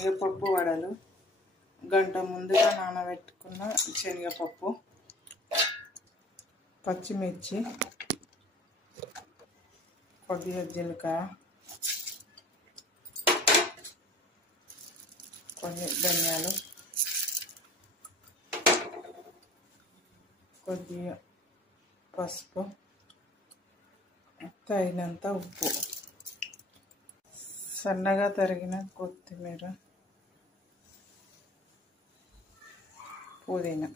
శనగపప్పు వడలు, గంట ముందుగా నానబెట్టుకున్న శనగపప్పు, పచ్చిమిర్చి, కొద్దిగా జీలకర్ర, కొన్ని ధనియాలు, కొద్దిగా పసుపు, తగినంత ఉప్పు, సన్నగా తరిగిన కొత్తిమీర, పుదీనా.